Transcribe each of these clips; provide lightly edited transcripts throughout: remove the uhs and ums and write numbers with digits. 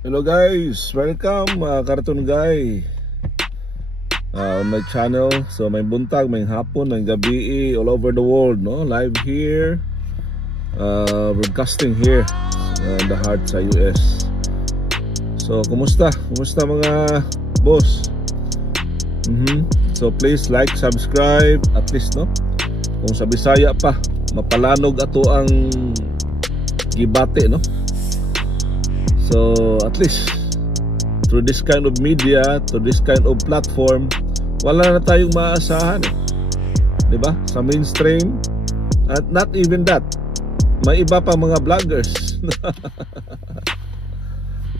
Hello guys, welcome Cartoon Guy on my channel. So may buntag, may hapon, may gabi all over the world, no? Live here, broadcasting here in the heart sa US. So kumusta? Kumusta mga boss? So please like, subscribe at least, no? Kung sa Bisaya pa, mapalanog ato ang gibate, no? So at least through this kind of media, to this kind of platform, wala na tayong maaasahan, diba? Sa mainstream, at not even that, may iba pa mga vloggers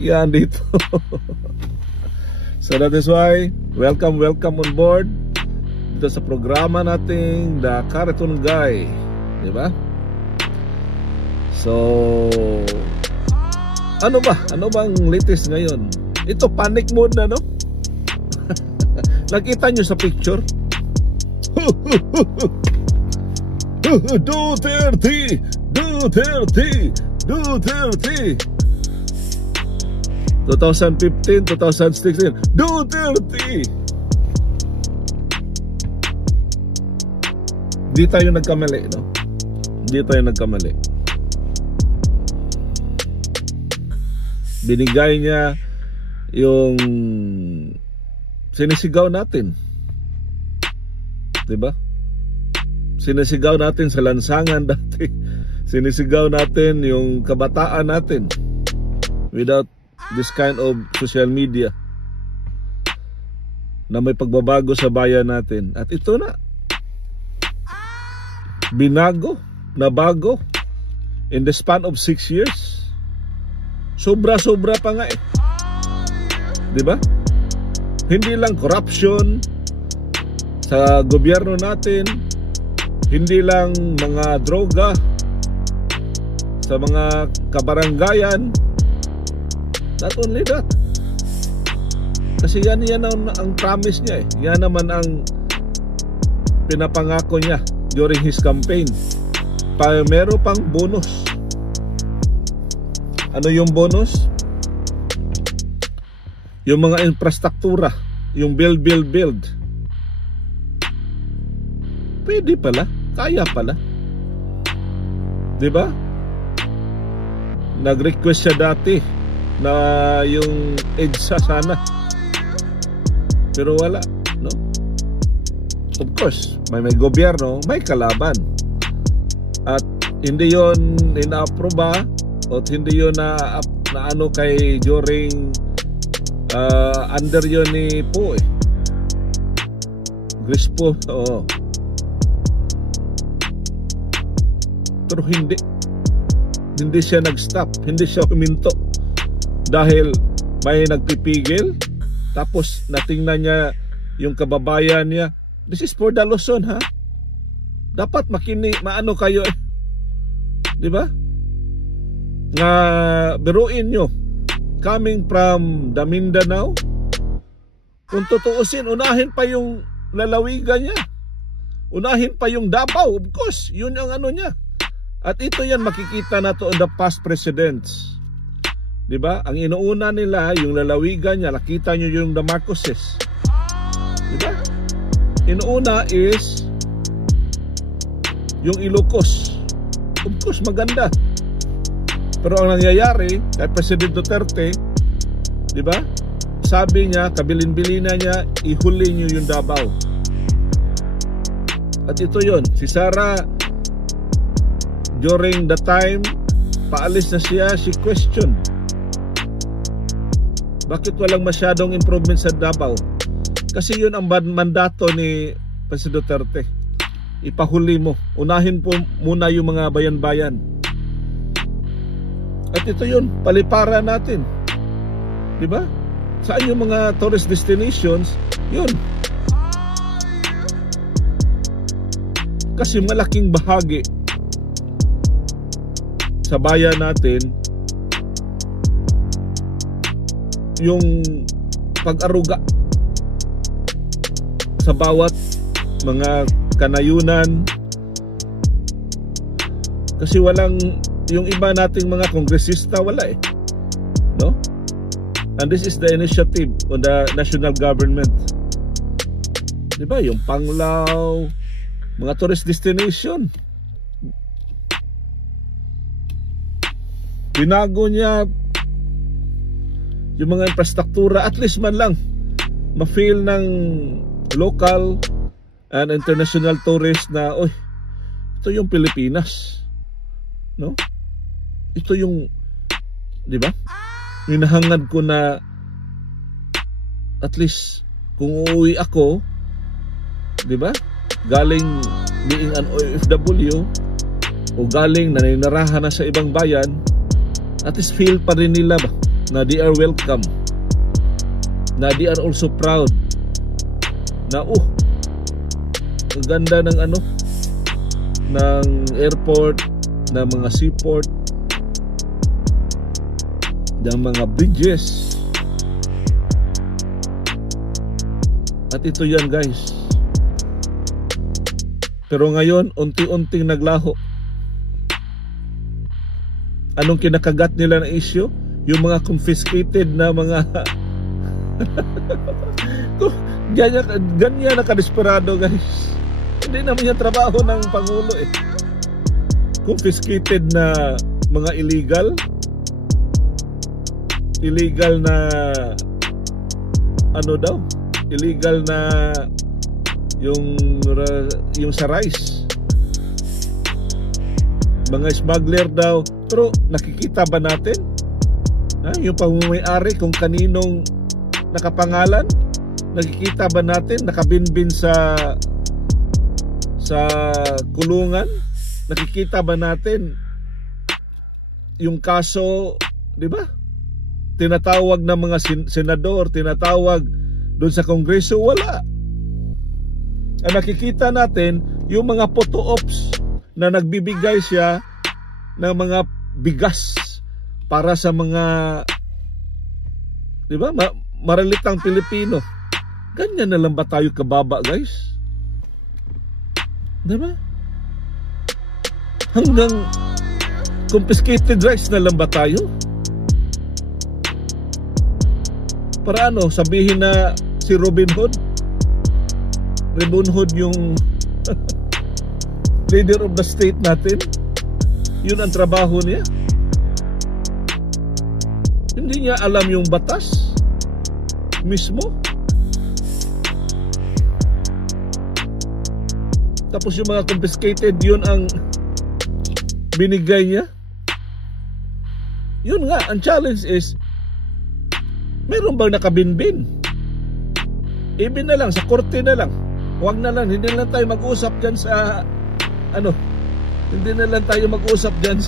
yan dito. So that is why welcome on board dito sa programa nating The Cartoon Guy, diba? So ano bang latest ngayon? Ito panic mode na, no? Nakita nyo sa picture? Duterte! 2015, 2016, Duterte! Di tayo nagkamali, no? Di tayo nagkamali. Binigay niya yung sinisigaw natin, diba? Sinisigaw natin sa lansangan dati. Sinisigaw natin yung kabataan natin without this kind of social media na may pagbabago sa bayan natin. At ito na, binago, nabago in the span of 6 years. Sobra-sobra pa nga, diba? Hindi lang corruption sa gobyerno natin, hindi lang mga droga sa mga kabaranggayan. Not only that, kasi yan ang promise niya, yan naman ang pinapangako niya during his campaign. Meron pang bonus. Ano yung bonus? Yung mga infrastruktura, yung build. Pwede pala, kaya pala, diba? Nag-request siya dati na yung EDSA sana, pero wala, no? Of course, may gobyerno, may kalaban, at hindi yon ina-aproba at hindi yun na ano kay during under yun ni Po Grispo, oo. Pero hindi siya nag-stop, hindi siya huminto dahil may nagpipigil. Tapos natingnan niya yung kababayan niya. This is for the Luzon, ha? Dapat maano kayo, di ba? Nga biruin nyo, coming from the Mindanao, kung tutuusin, unahin pa yung lalawigan niya, unahin pa yung Davao. Of course, yun ang ano niya. At ito yan makikita na to on the past presidents, diba? Ang inuuna nila yung lalawigan niya. Nakita nyo yung the Marcoses, diba? Inuuna is yung Ilocos. Of course, maganda. Pero ang nangyayari kay President Duterte, di ba? Sabi niya, kabilin-bilina niya, ihuli niyo yung Davao. At ito yon, si Sara, during the time paalis na siya, she questioned, bakit walang masyadong improvement sa Davao? Kasi yun ang mandato ni President Duterte. Ipahuli mo, unahin po muna yung mga bayan-bayan. At ito yun, paliparan natin, diba? Saan yung mga tourist destinations? Yun. Kasi malaking bahagi sa bayan natin yung pag-aruga sa bawat mga kanayunan. Kasi walang, yung iba nating mga kongresista wala no? And this is the initiative on the national government. Diba? Yung Panglao, mga tourist destination. Binago niya yung mga infrastruktura, at least man lang ma-feel ng local and international tourists na, oy, ito yung Pilipinas, no? Ito yung, di ba? Hinahangad ko na at least kung uuwi ako, di ba? Galing being an OFW o galing naninirahan na sa ibang bayan, at least feel pa rin nila ba na they are welcome, na they are also proud na ang ganda ng ng airport, ng mga seaport, ng mga bridges. At ito yan, guys. Pero ngayon unti-unting naglaho. Anong kinakagat nila na issue? Yung mga confiscated na mga ganyan nakadesperado, guys. Hindi naman yung trabaho ng Pangulo eh. Confiscated na mga illegal na illegal na yung sa rice, mga smuggler daw. Pero nakikita ba natin yung pamumuhay-ari kung kaninong nakapangalan? Nakikita ba natin nakabinbin sa kulungan? Nakikita ba natin yung kaso, di ba? Tinatawag ng mga senador, tinatawag doon sa Kongreso, wala. Ang nakikita natin yung mga photo ops na nagbibigay siya ng mga bigas para sa mga, di ba, maralitang Pilipino. Ganyan na lang ba tayo kababa, guys? Di ba? Hanggang confiscated rice na lang ba tayo? Para sabihin na si Robin Hood yung leader of the state natin, yun ang trabaho niya. Hindi niya alam yung batas mismo. Tapos yung mga confiscated, yun ang binigay niya. Yun nga, ang challenge is, meron bang nakabinbin? Even na lang, sa korte na lang. Huwag na lang, hindi na lang tayo mag-usap dyan sa hindi na lang tayo mag-usap dyan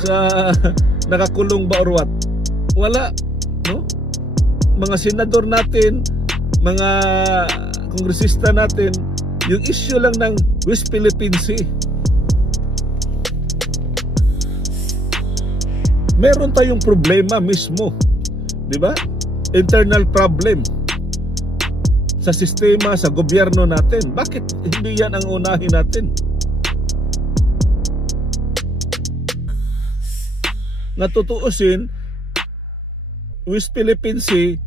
sa nakakulong ba or what. Wala, no? Mga senador natin, mga kongresista natin, yung issue lang ng West Philippine Sea. Meron tayong problema mismo, di ba? Internal problem sa sistema, sa gobyerno natin. Bakit hindi yan ang unahin natin? Natutuusin, West Philippine Sea,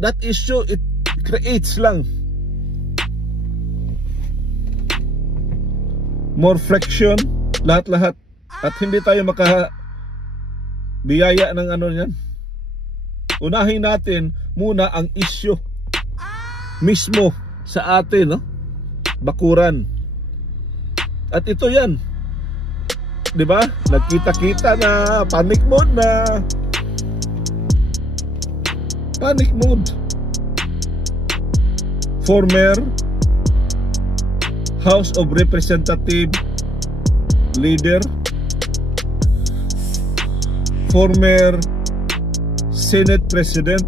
that issue, it creates lang more friction, lahat-lahat. At hindi tayo makabiyaya ng yan. Unahin natin muna ang issue mismo sa atin, no? Bakuran. At ito yan, di ba? Nagkita-kita na panic mode. Former House of Representative leader, former Senate President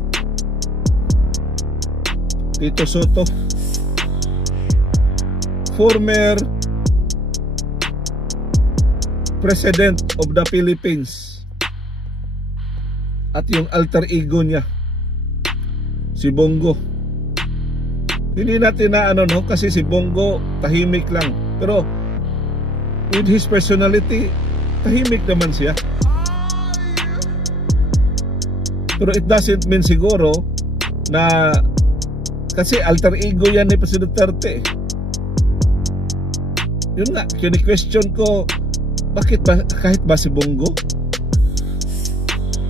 Tito Soto, former President of the Philippines, at yung alter ego niya, si Bongo. Hindi natin na kasi si Bongo tahimik lang, pero with his personality, tahimik naman siya. Pero it doesn't mean siguro na, kasi alter ego yan ni President Duterte. Yun nga, kini-question ko, bakit ba, kahit ba si Bongo,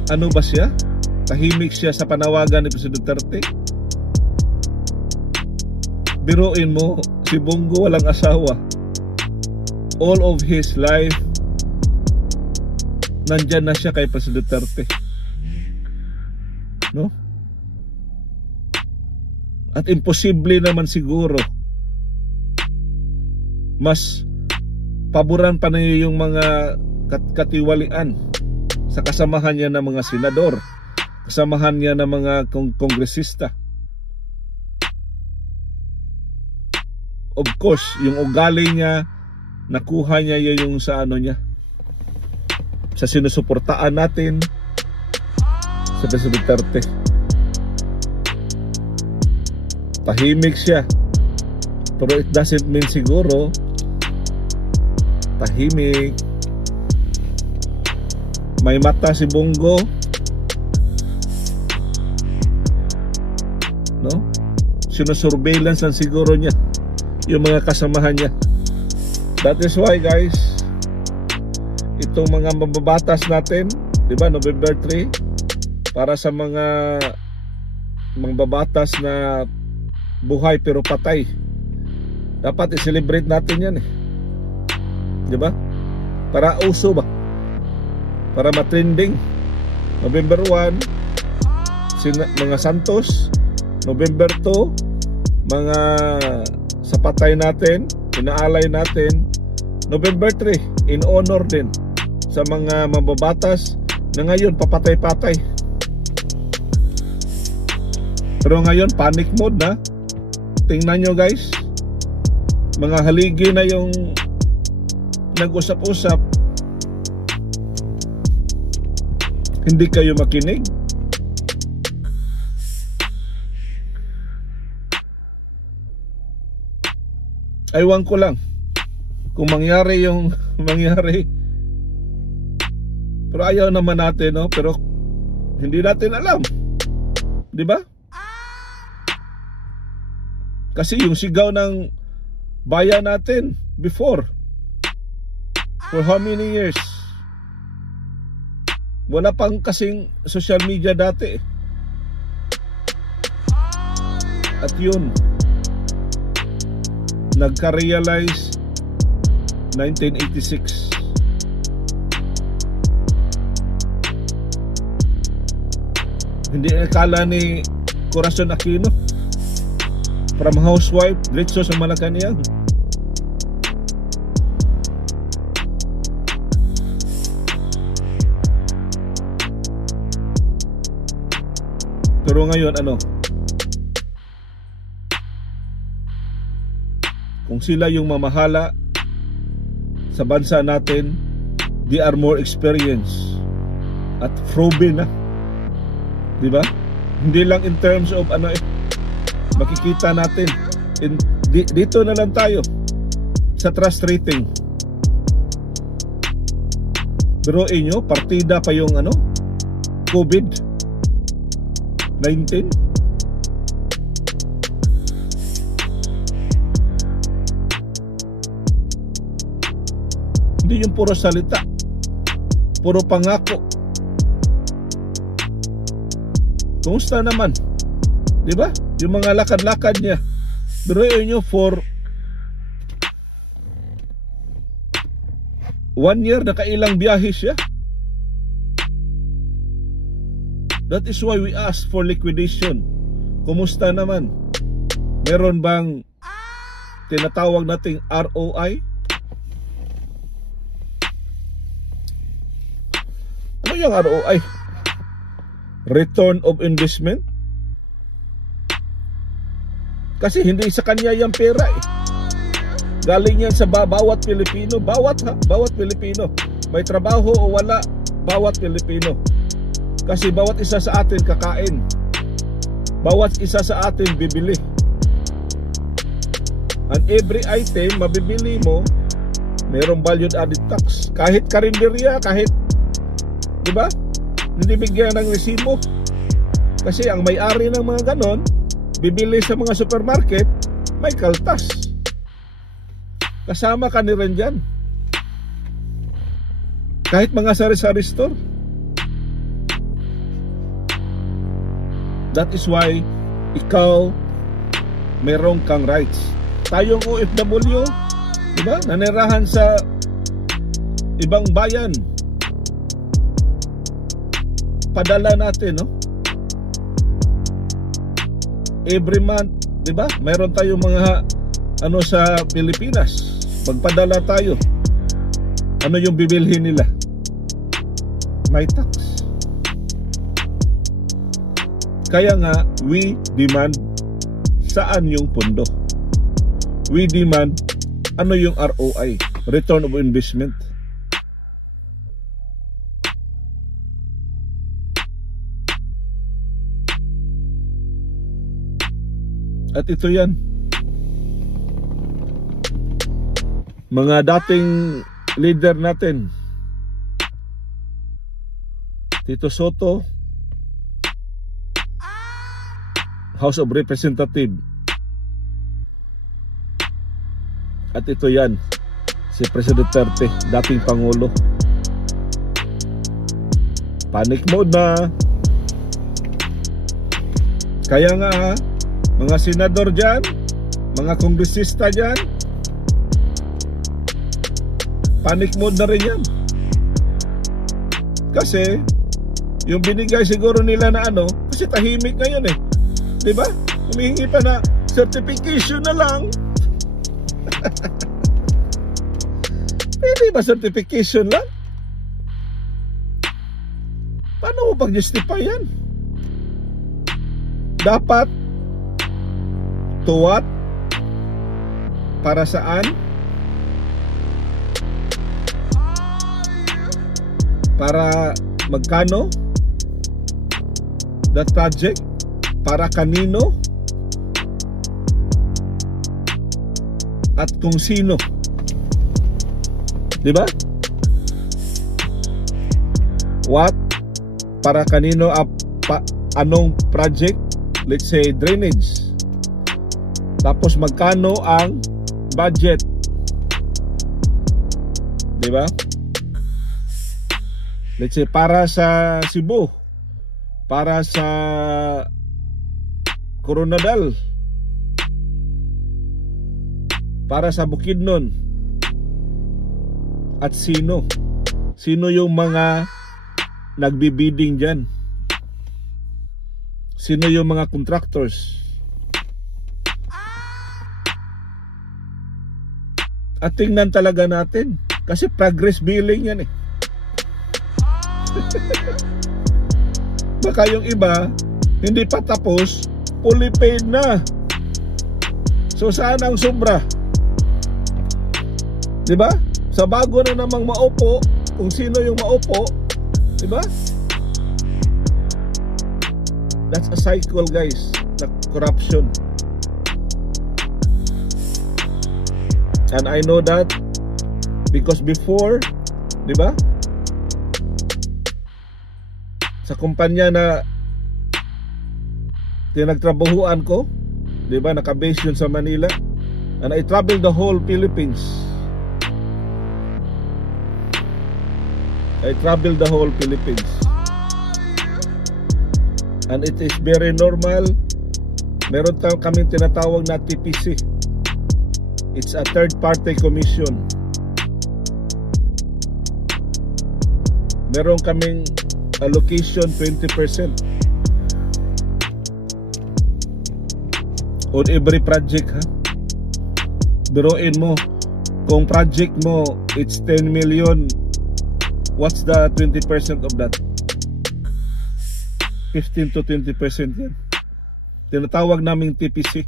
ano ba siya? Tahimik siya sa panawagan ni President Duterte? Biruin mo, si Bongo walang asawa. All of his life, nandyan na siya kay President Duterte. No? At imposible naman siguro mas paboran pa niya yung mga katiwalian sa kasamahan niya ng mga senador, kasamahan niya ng mga kongresista. Of course, yung ugali niya, nakuha niya yung sa ano niya, sa sinusuportaan natin sa President Duterte. Tahimik siya, pero it doesn't mean siguro tahimik. May mata si Bongo, no? Sinusurveillance lang siguro niya yung mga kasamahan niya. That is why, guys, itong mga mababatas natin, di ba, November 3, para sa mga babatas na buhay pero patay, dapat i-celebrate natin yan eh. Di ba? Para uso ba? Para matrending. November 1, mga Santos. November 2, mga sa patay natin, inaalay natin. November 3, in honor din sa mga mababatas na ngayon papatay-patay. Pero ngayon panic mode na. Tingnan nyo, guys, mga haligi na yung nag-usap-usap. Hindi kayo makinig. Aywan ko lang kung mangyari yung mangyari. Pero ayaw naman natin, no? Pero hindi natin alam, di ba? Kasi yung sigaw ng bayan natin before, for how many years, wala pang kasing social media dati. At yun, nagka-realize 1986. Hindi akala ni Corazon Aquino, from housewife, diretso sa Malacanang. Pero ngayon, ano? Kung sila yung mamahala sa bansa natin, they are more experienced at proven na. Diba? Hindi lang in terms of ano eh, makikita natin dito na lang tayo sa trust rating. Biruin nyo, partida pa yung ano, COVID-19. Hindi yung puro salita, puro pangako. Kumusta naman? Diba? Yung mga lakad-lakad niya. Biruin nyo, for 1 year nakailang biyahe siya. That is why we ask for liquidation. Kumusta naman? Meron bang tinatawag nating ROI? Ano yung ROI? Return of investment? Kasi hindi sa kanya yung pera eh. Galing yan sa bawat Pilipino. Bawat Pilipino. May trabaho o wala, bawat Pilipino. Kasi bawat isa sa atin kakain. Bawat isa sa atin bibili. And every item mabibili mo, mayroong value added tax. Kahit karinderya, kahit, di ba? Hindi bigyan ng resibo. Kasi ang may-ari ng mga ganon, bibili sa mga supermarket, may kaltas. Kasama ka ni rin dyan. Kahit mga sari-sari store. That is why ikaw merong kang rights. Tayong OFW, diba? Nanirahan sa ibang bayan. Padala natin, no? Every month, diba? Mayroon tayong mga ano sa Pilipinas. Magpadala tayo. Ano yung bibilhin nila? May tax. Kaya nga, we demand saan yung pondo. We demand ano yung ROI, Return of Investment. At ito yan. Mga dating leader natin, Tito Soto, House of Representatives. At ito yan, si President Duterte, dating Pangulo. Panic mode na. Kaya nga, mga senador dyan, mga kongresista dyan, panic mode na rin yan. Kasi yung binigay siguro nila na ano, kasi tahimik ngayon eh, diba? Humihingi pa na certification na lang. Pwede ba certification lang? Paano mo pag-justify yan? Dapat to what? Para saan? Para magkano? That project? Para kanino? At kung sino? Diba? What? Para kanino? Anong project? Let's say drainage. Tapos magkano ang budget? Diba? Let's say para sa Cebu, para sa Coronadal, para sa Bukidnon. At sino? Sino yung mga nagbibidding dyan? Sino yung mga contractors? At tingnan talaga natin, kasi progress billing yan eh. Baka yung iba hindi pa tapos, fully paid na. So saan ang sobra? Diba? Sa bago na namang maupo, kung sino yung maupo, diba? That's a cycle, guys, na corruption. And I know that because before, diba? Sa kumpanya na tinagtrabahuan ko, diba, naka-base yun sa Manila, and I traveled the whole Philippines. I traveled the whole Philippines, and it is very normal. Meron kaming tinatawag na TPC. It's a third party commission. Meron kaming allocation 20% on every project, ha? Biruin mo, kung project mo it's 10 million, what's the 20% of that? 15 to 20% yan. Tinatawag naming TPC.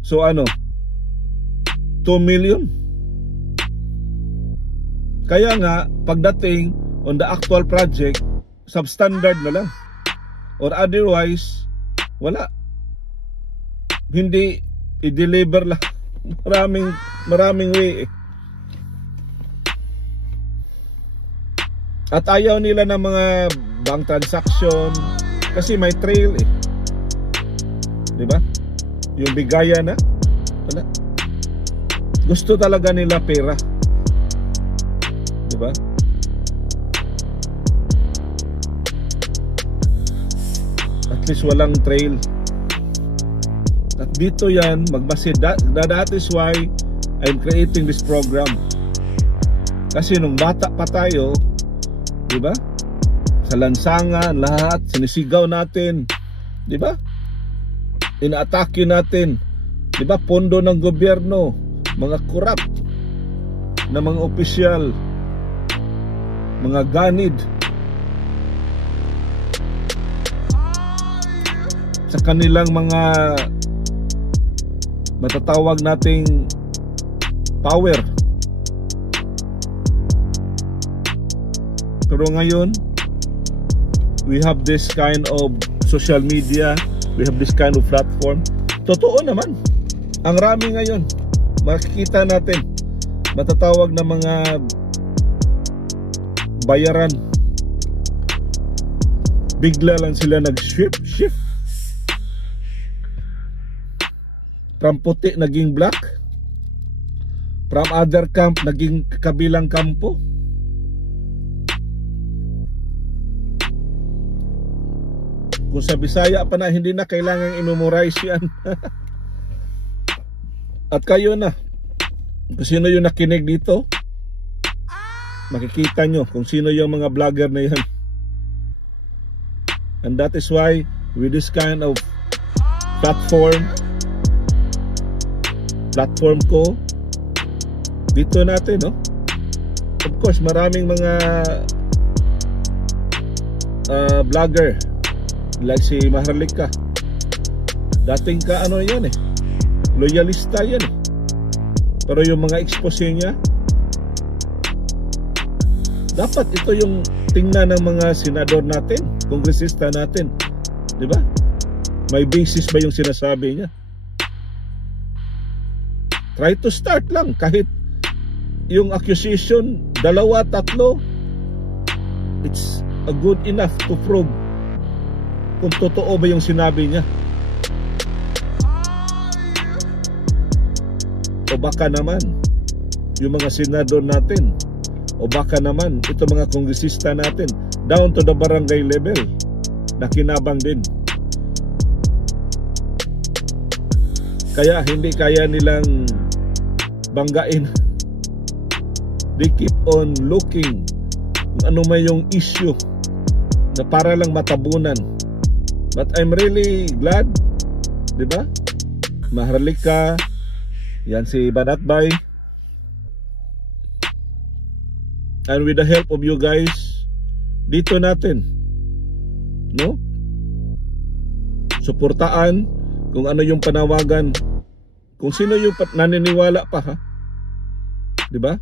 So ano, 2 million. Kaya nga, pagdating on the actual project, substandard na lang, or otherwise wala, hindi i-deliver lang. maraming way eh. At ayaw nila ng mga bank transaction, Kasi may trail eh. Di ba? Yung bigaya na. Wala. Gusto talaga nila pera. Di ba? At least walang trail. At dito yan, magmasid. That is why I'm creating this program. Kasi nung bata pa tayo, di ba? Sa lansangan, lahat, sinisigaw natin. Di ba? Inaatake natin. Di ba? Pondo ng gobyerno, mga corrupt na mga opisyal, mga ganid. Sa kanilang mga matatawag nating power. Pero ngayon, we have this kind of social media, we have this kind of platform. Totoo naman, ang rami ngayon, makikita natin, matatawag na mga bayaran. Bigla lang sila nag-shift. From puti naging black, from other camp naging kabilang kampo. Kung sa Bisaya pa na, hindi na kailangang i-memorize yan. At kayo na, kung sino yung nakinig dito, makikita nyo kung sino yung mga vlogger na yan. And that is why with this kind of platform ko dito natin, no? Of course, maraming mga vlogger like si Maharlika. Dating ka ano yan eh, loyalista yan eh. Pero yung mga expose niya, dapat ito yung tingnan ng mga senador natin, kongresista natin, di ba? May basis ba yung sinasabi niya? Try to start lang, kahit yung accusation 2-3, it's a good enough to prove kung totoo ba yung sinabi niya. O baka naman yung mga senador natin, o baka naman ito mga kongresista natin, down to the barangay level, nakinabang din. Kaya hindi kaya nilang banggain. They keep on looking kung ano may yung issue na para lang matabunan. But I'm really glad, di ba? Maharlika, yan si Banatbay, and with the help of you guys, dito natin, no? Suportaan kung ano yung panawagan, kung sino yung naniniwala pa, ha? Di ba?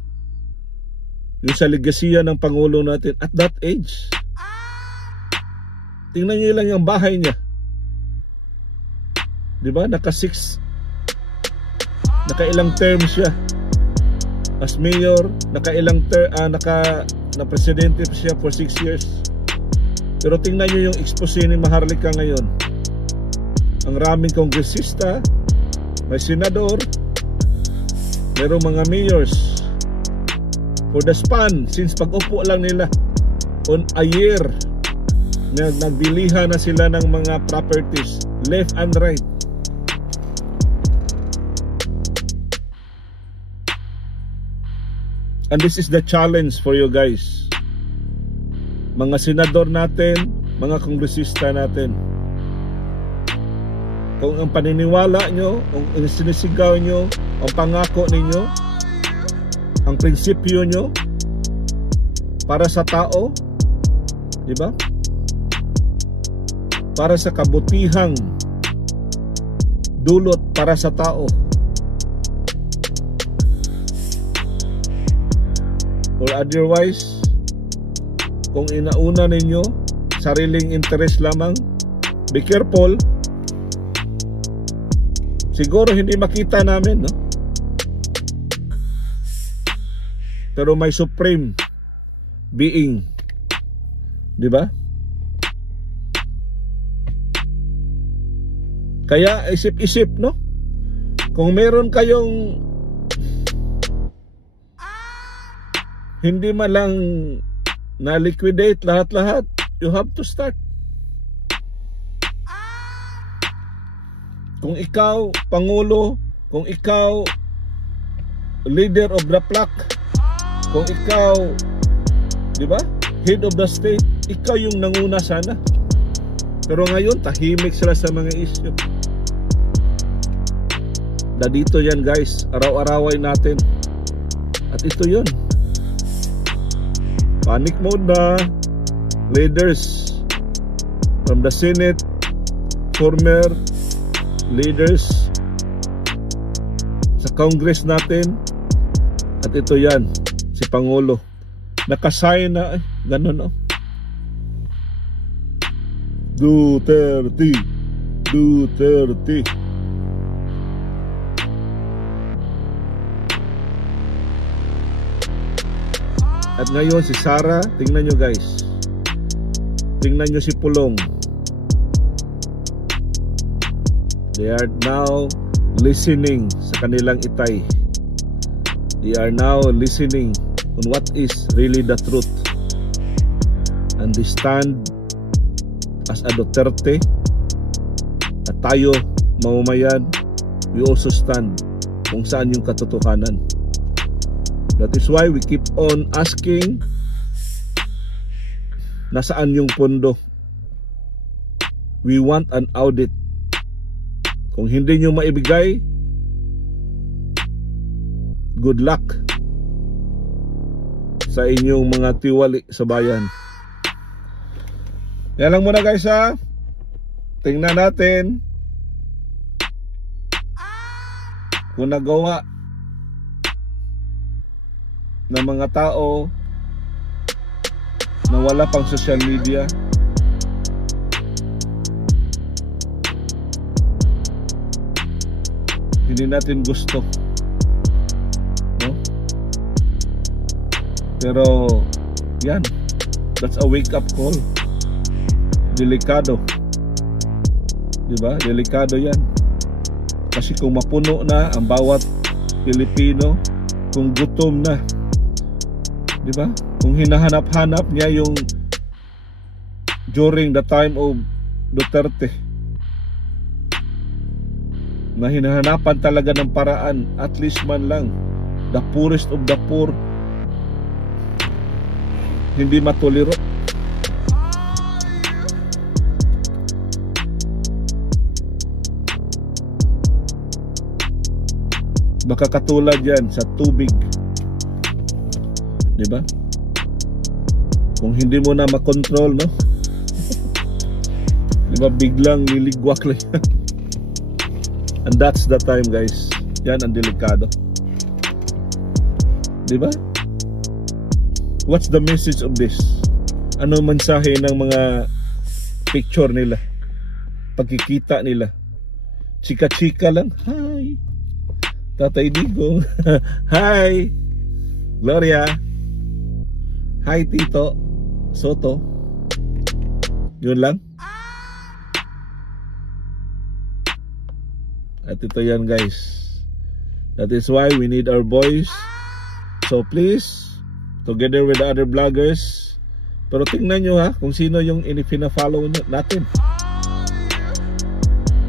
Yung sa legasiya ng Pangulo natin at that age. Tingnan nyo lang yung bahay niya. Di ba? Nakailang term siya as mayor, na presidente siya for 6 years. Pero tingnan nyo yung expose ni Maharlika ngayon. Ang raming kongresista, may senador, mayroong mga mayors. For the span, since pag-upo lang nila on a year, nagbilihan na sila ng mga properties left and right. And this is the challenge for you guys, mga senador natin, mga kongresista natin. Kung ang paniniwala nyo, kung ang sinisigaw nyo, ang pangako ninyo, ang prinsipyo nyo para sa tao, di ba? Para sa kabutihang dulot para sa tao, or otherwise, kung inauna ninyo sariling interest lamang, be careful. Siguro hindi makita namin, no? Pero may supreme being, di ba? Kaya isip-isip, no? Kung meron kayong hindi man lang na-liquidate lahat-lahat, you have to start. Kung ikaw, Pangulo, kung ikaw, leader of the flock, kung ikaw, di ba, head of the state, ikaw yung nanguna sana. Pero ngayon, tahimik sila sa mga issue. Dito yan guys, araw-araway natin. At ito yun. Panic mode na. Leaders from the Senate, former leaders sa Congress natin. At ito yan, si Pangulo. Nakasign na, ganun, no? Duterte, Duterte. At ngayon si Sara, tingnan nyo guys. Tingnan nyo si Pulong. They are now listening sa kanilang itay. They are now listening on what is really the truth. And they stand as a Duterte. At tayo, mamamayan, we also stand kung saan yung katotohanan. That is why we keep on asking, nasaan yung pondo? We want an audit. Kung hindi nyo maibigay, good luck sa inyong mga tiwali sa bayan. Yan lang muna guys ha. Tingnan natin kung nagawa ng mga tao na wala pang social media. Hindi natin gusto, no? Pero yan, that's a wake up call. Delikado, diba? Delikado yan. Kasi kung mapuno na ang bawat Pilipino, kung gutom na, diba? Kung hinahanap-hanap niya yung during the time of Duterte, na hinahanapan talaga ng paraan, at least man lang the poorest of the poor hindi matuliro. Baka katulad yan sa tubig, diba? Kung hindi mo na makontrol, no? Diba, biglang liligwak lang. And that's the time guys. Yan ang delikado, diba? What's the message of this? Ano mensahe ng mga picture nila, pagkikita nila? Chika-chika lang. Hi Tatay Digong. Hi Gloria. Hi Tito Soto. Yun lang. At ito yan guys. That is why we need our voice. So please, together with the other vloggers, pero tingnan nyo ha, kung sino yung pina-follow natin.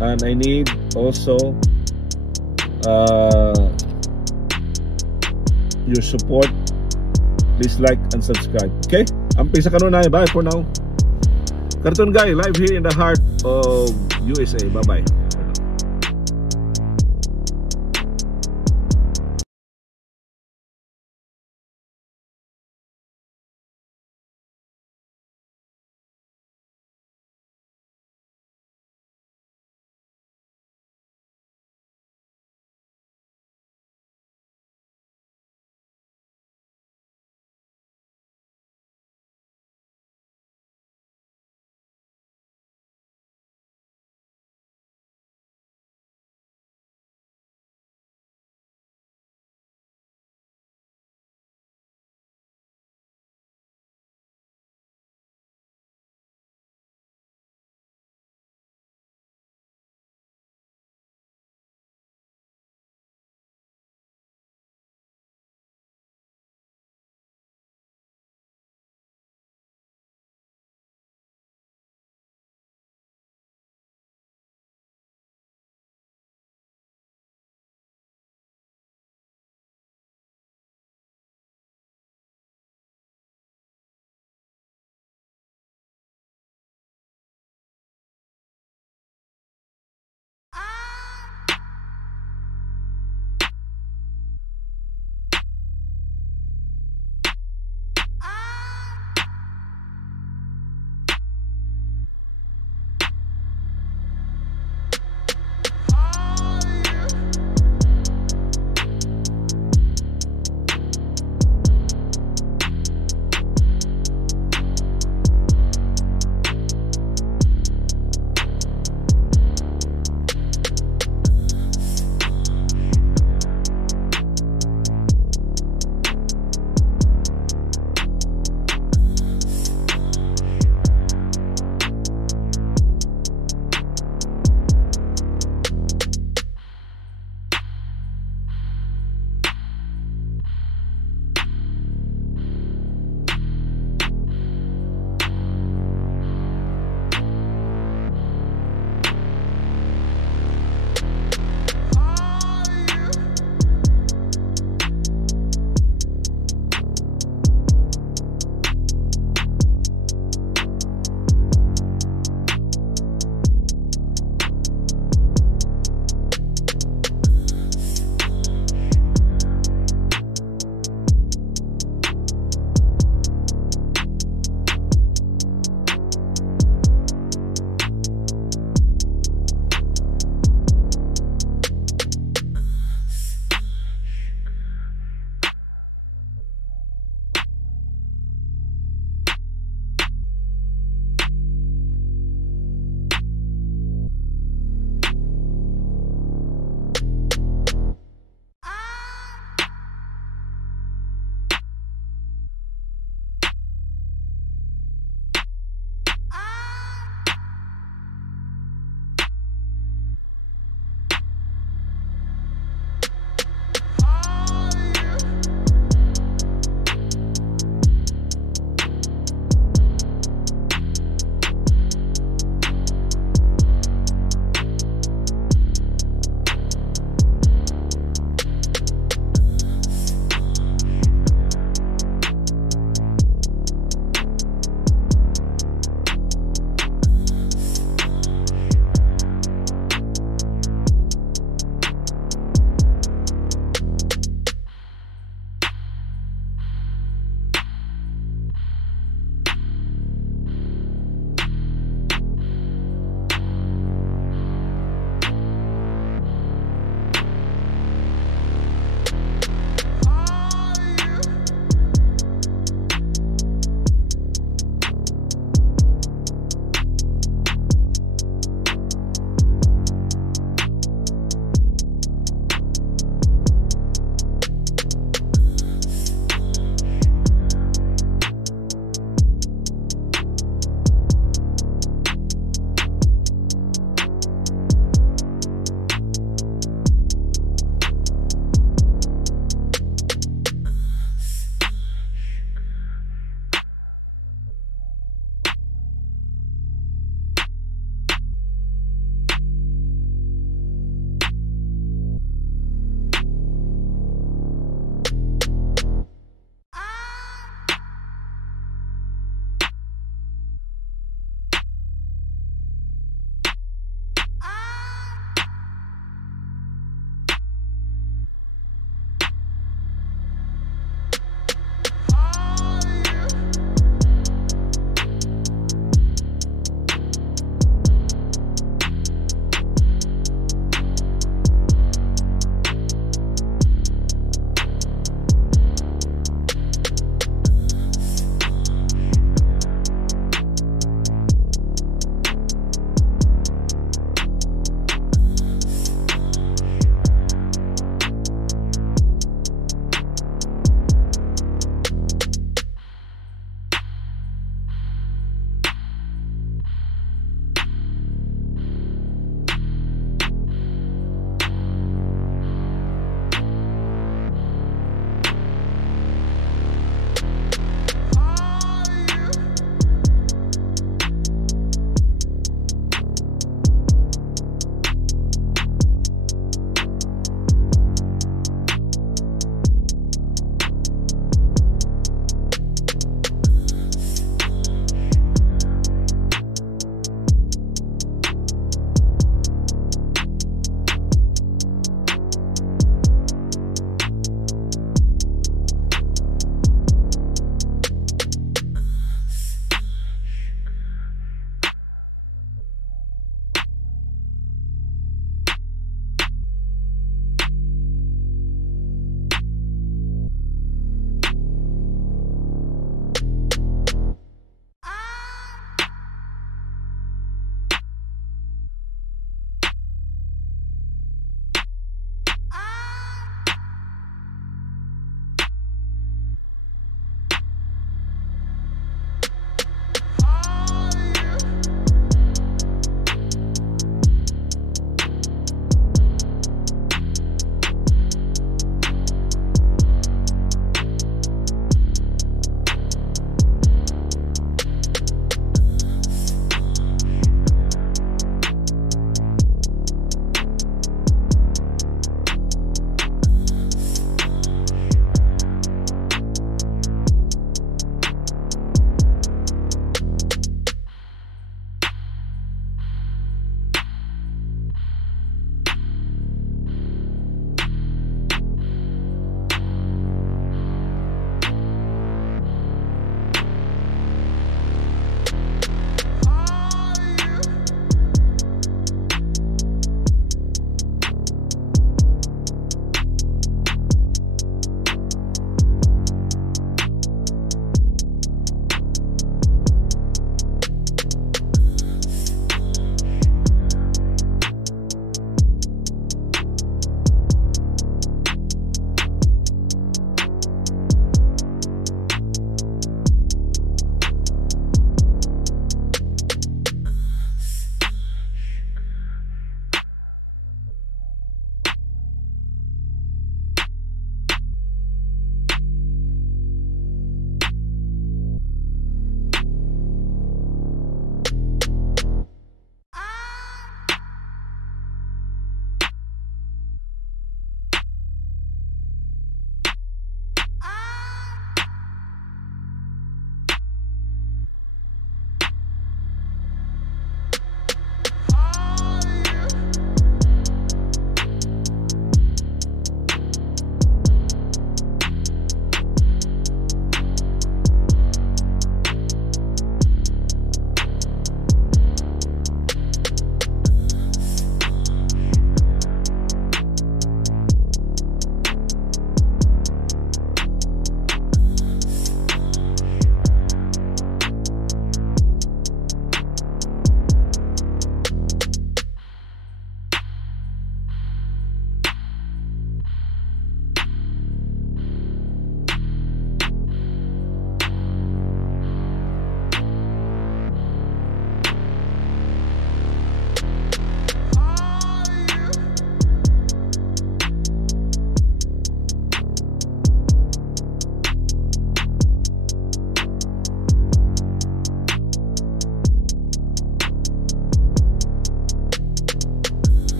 And I need also your support. Please like and subscribe. Okay? Amping sa kanunay. Bye for now. Cartoon Guy live here in the heart of USA. Bye bye.